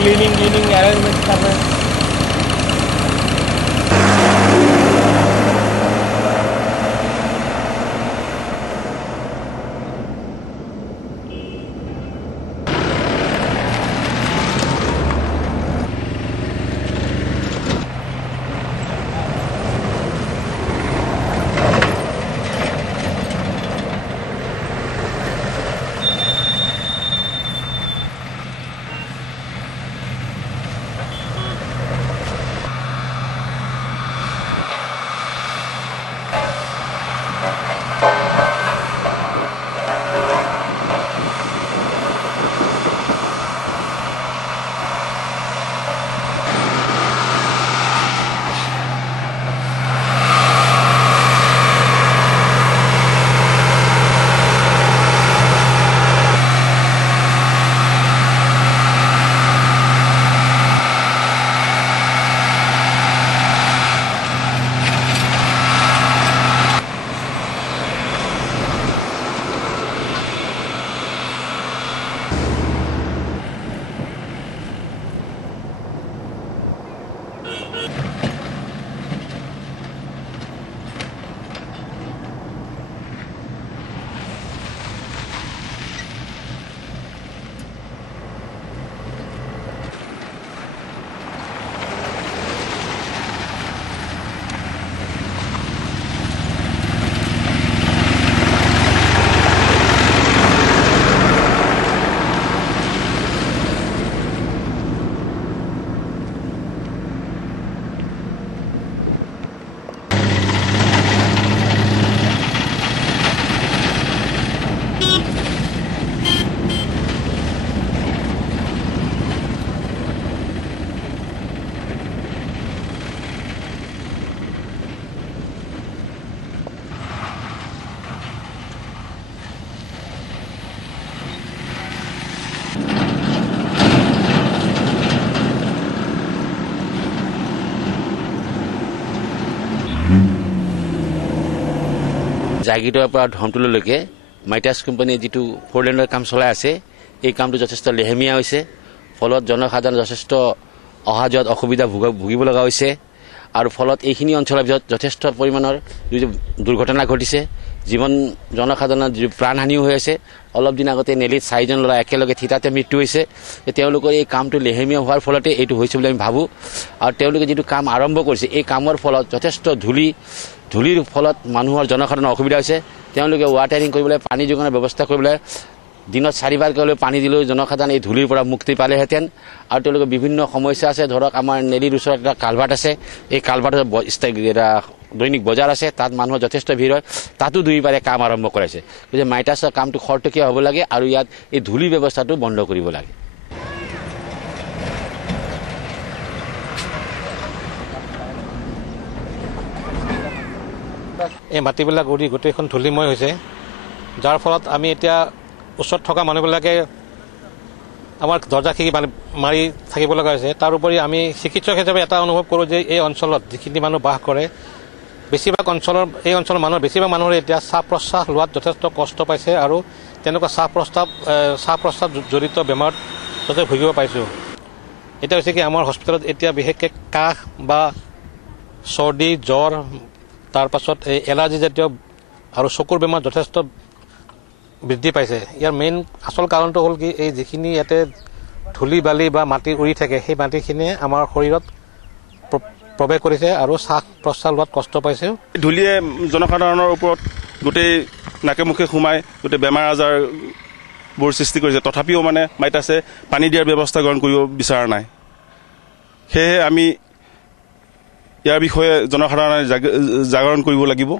Cleaning arrangement कर रहे हैं। জাগিৰৰ পৰা ধমতুললৈকে মাইটাছ কোম্পানীয়ে যিটো 4 লেনৰ কাম চলাই আছে এই কামটো যথেষ্ট লেহেমীয়া হৈছে ফলত জনসাধাৰণ যথেষ্ট অহা যোৱাত অসুবিধা ভুগিব লগা হৈছে আৰু ফলত এইখিনি অঞ্চলৰ ভিতৰত যথেষ্ট পৰিমাণৰ দুৰ্ঘটনা ঘটিছে জীৱন জনসাধাৰণৰ প্ৰাণহানিও হৈ আছে অলপ দিন আগতে নেলিত 4জন ল'ৰা একেলগে থিতাতে মৃত্যু হৈছে তেওঁলোকৰ এই কামটো লেহেমীয়া হোৱাৰ ফলতে এইটো হৈছে বুলি আমি ভাবো আৰু তেওঁলোকে যিটো কাম আৰম্ভ কৰিছে এই কামৰ ফলত যথেষ্ট ধূলিৰ ফলত মানুহৰ জনসাধাৰণৰ অসুবিধা হৈছে তেওঁলোকে ৱাটাৰিং কৰিবলৈ পানী যোগানৰ ব্যৱস্থা কৰিবলৈ দিনত 4বাৰ কৰিবলৈ পানী দিলেও জনসাধাৰণ এই ধূলিৰ পৰা মুক্তি পালেহেঁতেন আৰু তেওঁলোকৰ বিভিন্ন সমস্যা আছে ধৰক আমাৰ নেলিৰ ওচৰত এটা কালভাৰ্ট আছে এই কালভাৰ্টৰ এটা দৈনিক বজাৰ আছে তাত মানুহৰ যথেষ্ট ভিৰ হয় তাতো 2বাৰে কাম আৰম্ভ কৰাইছে যে মাইটাছৰ কামটো খৰতকীয়া হ'ব লাগে আৰু ইয়াত এই ধূলি ব্যৱস্থাটো বন্ধ কৰিব লাগে এই মাটিবিলাক উৰি গোটেইখন ধূলিময় হৈছে যাৰ ফলত আমি এতিয়া ওচৰত থকা মানুহবিলাকে আমাৰ দৰ্জা খিৰিকী মাৰি থাকিব লগা হৈছে তাৰোপৰি আমি চিকিৎসক হিচাপে এটা অনুভৱ কৰোঁ যে এই অঞ্চলত যিখিনি মানুহ বাস কৰে এই অঞ্চলৰ মানুহৰ বেছিভাগ মানুহৰে এতিয়া শ্বাস প্ৰশ্বাস লোৱাত যথেষ্ট কষ্ট পাইছে আৰু তেনেকুৱা শ্বাস প্ৰশ্বাস জড়িত বেমাৰত যথেষ্ট ভুগিব পাইছোঁ এতিয়া হৈছে কি আমাৰ হস্পিটেলত এতিয়া বিশেষকৈ কাহ বা চৰ্দি জ্বৰ তাৰ পাছত এই এলাৰ্জি জাতীয় আৰু চকুৰ বেমাৰ যথেষ্ট বৃদ্ধি পাইছে ইয়াৰ মেইন আচল কাৰণটো হ'ল কি এই যিখিনি ইয়াতে ধূলি বালি বা মাটি উৰি থাকে সেই মাটিখিনিয়ে আমাৰ শৰীৰত প্ৰৱেশ কৰিছে আৰু শ্বাস প্ৰশ্বাস লোৱাত কষ্ট পাইছে ধূলিয়ে জনসাধাৰণৰ ওপৰত গোটেই নাকে মুখে সোমাই গোটেই বেমাৰ আজাৰবোৰ সৃষ্টি কৰিছে তথাপিও মানে মাইটাছে পানী দিয়াৰ ব্যৱস্থা গ্ৰহণ কৰিব বিচৰা নাই সেয়েহে আমি ইয়াৰ বিষয়ে জনসাধাৰণে জাগৰণ কৰিব লাগিব